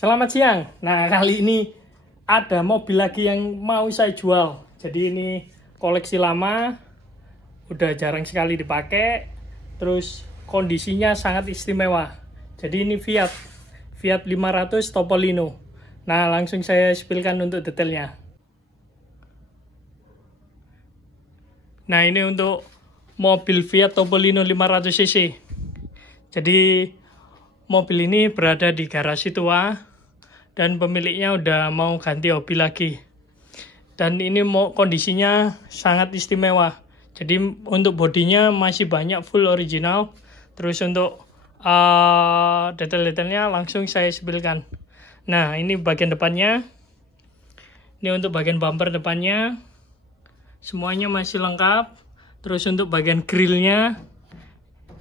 Selamat siang. Nah, kali ini ada mobil lagi yang mau saya jual. Jadi ini koleksi lama, udah jarang sekali dipakai, terus kondisinya sangat istimewa. Jadi ini Fiat 500 Topolino. Nah, langsung saya spillkan untuk detailnya. Nah, ini untuk mobil Fiat Topolino 500 cc. Jadi mobil ini berada di garasi tua dan pemiliknya udah mau ganti hobi lagi. Dan ini kondisinya sangat istimewa. Jadi untuk bodinya masih banyak full original. Terus untuk detail-detailnya langsung saya spillkan. Nah, ini bagian depannya. Ini untuk bagian bumper depannya. Semuanya masih lengkap. Terus untuk bagian grillnya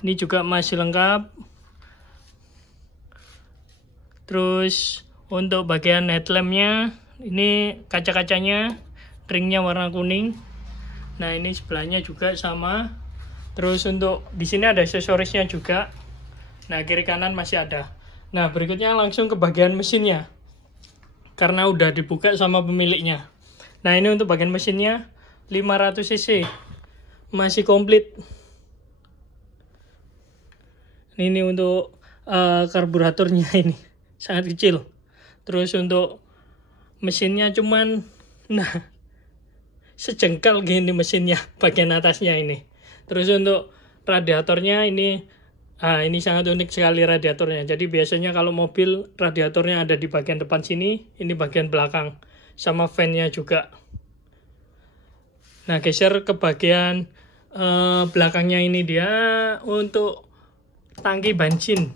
ini juga masih lengkap. Terus untuk bagian headlampnya, ini kaca-kacanya, ringnya warna kuning. Nah, ini sebelahnya juga sama. Terus untuk di sini ada aksesorisnya juga. Nah, kiri kanan masih ada. Nah, berikutnya langsung ke bagian mesinnya. Karena udah dibuka sama pemiliknya. Nah, ini untuk bagian mesinnya 500 cc. Masih komplit. Ini untuk karburatornya ini sangat kecil. Terus untuk mesinnya cuman sejengkal gini mesinnya bagian atasnya ini. Terus untuk radiatornya ini sangat unik sekali radiatornya. Jadi biasanya kalau mobil radiatornya ada di bagian depan sini, ini bagian belakang sama fan-nya juga. Nah, geser ke bagian belakangnya, ini dia untuk tangki bensin.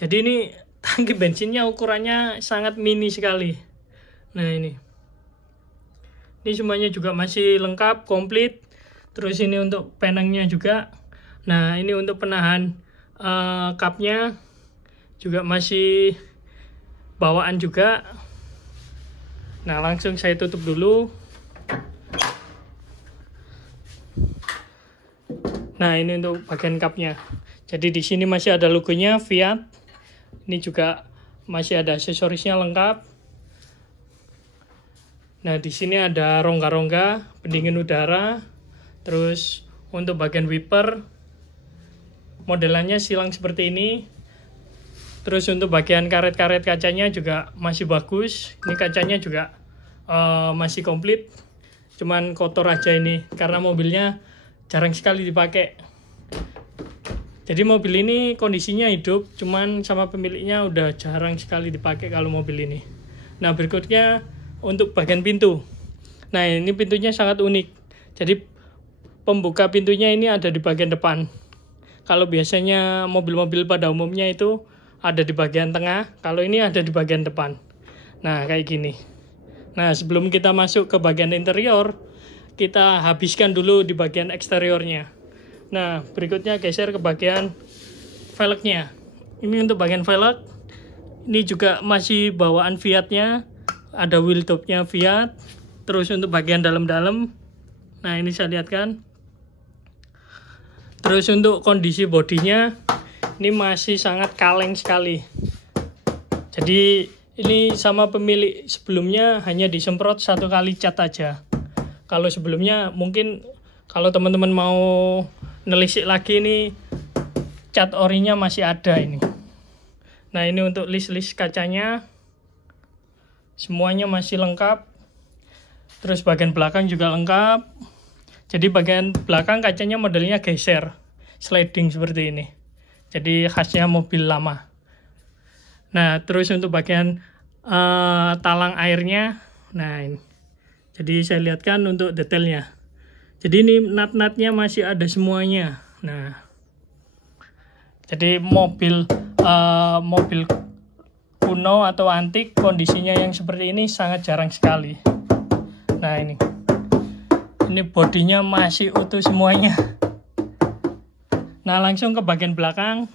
Jadi ini tangki bensinnya ukurannya sangat mini sekali. Nah, ini semuanya juga masih lengkap, komplit. Terus ini untuk penengnya juga. Nah, ini untuk penahan kapnya juga masih bawaan juga. Nah, langsung saya tutup dulu. Nah, ini untuk bagian kapnya. Jadi di sini masih ada logonya Fiat. Ini juga masih ada aksesorisnya lengkap. Nah, di sini ada rongga-rongga pendingin udara. Terus untuk bagian wiper, modelannya silang seperti ini. Terus untuk bagian karet-karet kacanya juga masih bagus. Ini kacanya juga masih komplit. Cuman kotor aja ini karena mobilnya jarang sekali dipakai. Jadi mobil ini kondisinya hidup, cuman sama pemiliknya udah jarang sekali dipakai kalau mobil ini. Nah, berikutnya untuk bagian pintu. Nah, ini pintunya sangat unik. Jadi pembuka pintunya ini ada di bagian depan. Kalau biasanya mobil-mobil pada umumnya itu ada di bagian tengah, kalau ini ada di bagian depan. Nah, kayak gini. Nah, sebelum kita masuk ke bagian interior, kita habiskan dulu di bagian eksteriornya. Nah, berikutnya geser ke bagian velgnya. Ini untuk bagian velg. Ini juga masih bawaan Fiatnya. Ada wheel topnya Fiat. Terus untuk bagian dalam-dalam. Nah, ini saya lihatkan. Terus untuk kondisi bodinya, ini masih sangat kaleng sekali. Jadi ini sama pemilik sebelumnya hanya disemprot 1 kali cat aja. Kalau sebelumnya mungkin kalau teman-teman mau nelisik lagi, ini cat orinya masih ada ini. Nah, ini untuk list-list kacanya semuanya masih lengkap. Terus bagian belakang juga lengkap. Jadi bagian belakang kacanya modelnya geser, sliding seperti ini. Jadi khasnya mobil lama. Nah, terus untuk bagian talang airnya, nah ini. Jadi saya lihatkan untuk detailnya. Jadi ini nut-nutnya masih ada semuanya. Nah, jadi mobil kuno atau antik kondisinya yang seperti ini sangat jarang sekali. Nah, ini bodinya masih utuh semuanya. Nah, langsung ke bagian belakang.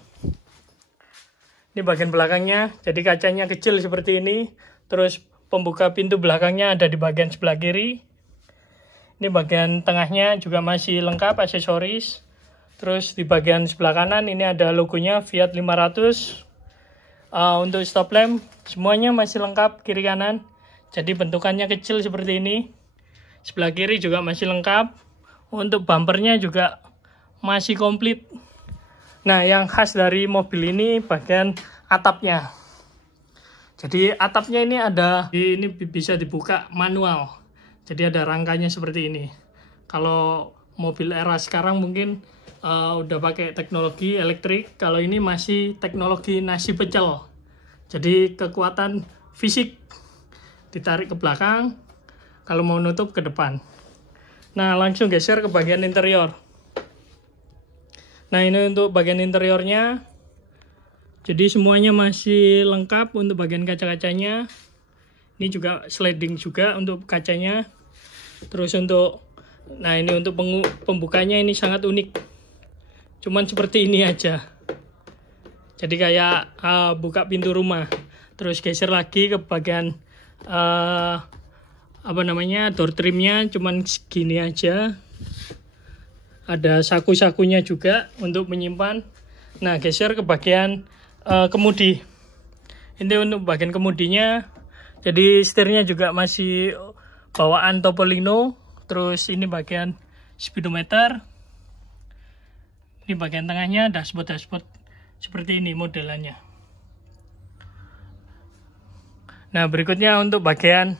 Ini bagian belakangnya. Jadi kacanya kecil seperti ini. Terus pembuka pintu belakangnya ada di bagian sebelah kiri. Ini bagian tengahnya juga masih lengkap aksesoris. Terus di bagian sebelah kanan ini ada logonya Fiat 500. Untuk stop lamp semuanya masih lengkap kiri kanan. Jadi bentukannya kecil seperti ini. Sebelah kiri juga masih lengkap. Untuk bumpernya juga masih komplit. Nah, yang khas dari mobil ini bagian atapnya. Jadi atapnya ini bisa dibuka manual. Jadi ada rangkanya seperti ini. Kalau mobil era sekarang mungkin udah pakai teknologi elektrik. Kalau ini masih teknologi nasi pecel. Jadi kekuatan fisik ditarik ke belakang, kalau mau nutup ke depan. Nah, langsung geser ke bagian interior. Nah, ini untuk bagian interiornya. Jadi semuanya masih lengkap untuk bagian kaca-kacanya. Ini juga sliding juga untuk kacanya. Terus untuk pembukanya ini sangat unik. Cuman seperti ini aja. Jadi kayak buka pintu rumah. Terus geser lagi ke bagian door trimnya, cuman segini aja. Ada saku-sakunya juga untuk menyimpan. Nah, geser ke bagian kemudi. Ini untuk bagian kemudinya. Jadi setirnya juga masih bawaan Topolino. Terus ini bagian speedometer. Ini bagian tengahnya dashboard seperti ini modelannya. Nah, berikutnya untuk bagian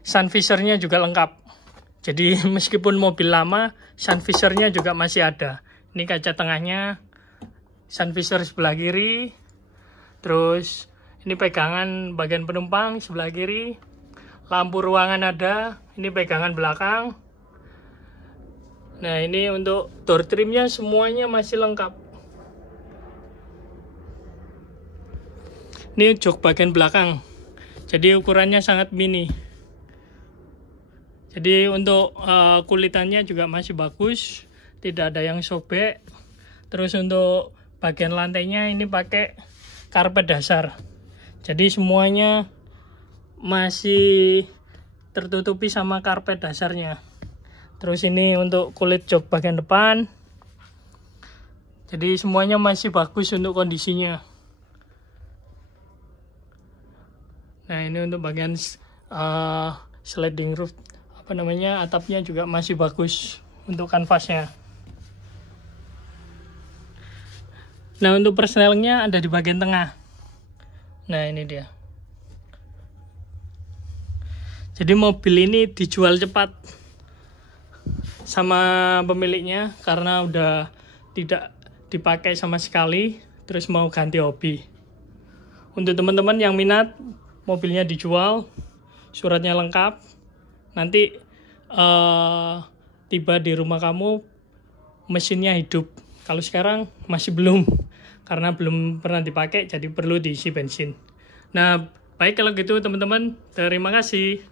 sun visor-nya juga lengkap. Jadi meskipun mobil lama, sun visor-nya juga masih ada. Ini kaca tengahnya, sun visor sebelah kiri. Terus ini pegangan bagian penumpang sebelah kiri. Lampu ruangan ada, ini pegangan belakang. Nah, ini untuk door trimnya semuanya masih lengkap. Ini jok bagian belakang. Jadi ukurannya sangat mini. Jadi untuk kulitannya juga masih bagus, tidak ada yang sobek. Terus untuk bagian lantainya ini pakai karpet dasar. Jadi semuanya masih tertutupi sama karpet dasarnya. Terus ini untuk kulit jok bagian depan. Jadi semuanya masih bagus untuk kondisinya. Nah, ini untuk bagian sliding roof, atapnya juga masih bagus untuk kanvasnya. Nah, untuk persnelingnya ada di bagian tengah. Nah, ini dia. Jadi mobil ini dijual cepat sama pemiliknya karena udah tidak dipakai sama sekali, terus mau ganti hobi. Untuk teman-teman yang minat, mobilnya dijual, suratnya lengkap, nanti tiba di rumah kamu, mesinnya hidup. Kalau sekarang masih belum, karena belum pernah dipakai, jadi perlu diisi bensin. Nah, baik kalau gitu teman-teman, terima kasih.